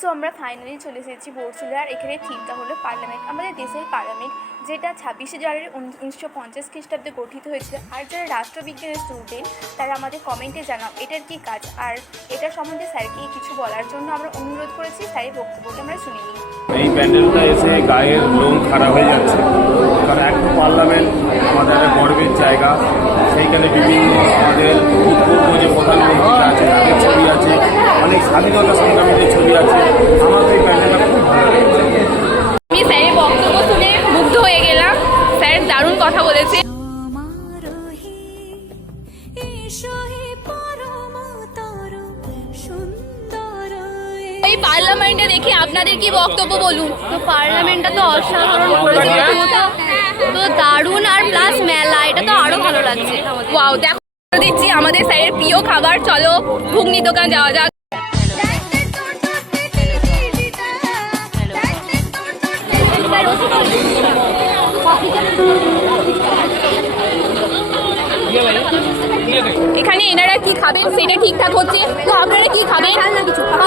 So আমরা finally চলে এসেছি বরসুলে। আর এখানে থিমটা হলো পার্লামেন্ট, আমাদের দেশের পার্লামেন্ট, যেটা 26শে জানুয়ারি 1950 খ্রিস্টাব্দে গঠিত হয়েছিল। আর যারা রাষ্ট্রবিজ্ঞানের স্টুডেন্ট তারা আমাদের কমেন্টে জানাও এটার কী কাজ, আর এটার সম্বন্ধে স্যারকে কিছু বলার জন্য আমরা অনুরোধ করেছি। স্যারের বক্তব্যটা আমরা শুনে নিই। এই প্যান্ডেলটা এসে গায়ের লোম খারাপ হয়ে যাচ্ছে, কারণ একটা পার্লামেন্ট আমাদের একটা গর্বের জায়গা। সেইখানে বিভিন্ন আমাদের ভূতপূর্ব যে প্রধানমন্ত্রী আছে তাদের ছবি আছে, অনেক স্বাধীনতা সংগ্রামীদের ছবি আছে। আমার এই প্যান্ডেলটা খুব ভালো লেগেছে। আমি স্যারের বক্তব্য শুনে মুগ্ধ হয়ে গেলাম। স্যার দারুণ কথা বলেছে। এই পার্লামেন্টে দেখে আপনাদের কি বক্তব্য বলুন? তো পার্লামেন্টটা তো অসাধারণ করেছে, তো দারুণ, আর প্লাস মেলা, এটা তো আরো ভালো লাগছে। ওয়াও, দেখো দিচ্ছি আমাদের স্যারের প্রিয় খাবার। চলো ঘুগনি দোকান যাওয়া যাক। এখানে এনারা কি খাবেন সেটা ঠিকঠাক হচ্ছে, তো আপনারা কি খাবেন? তো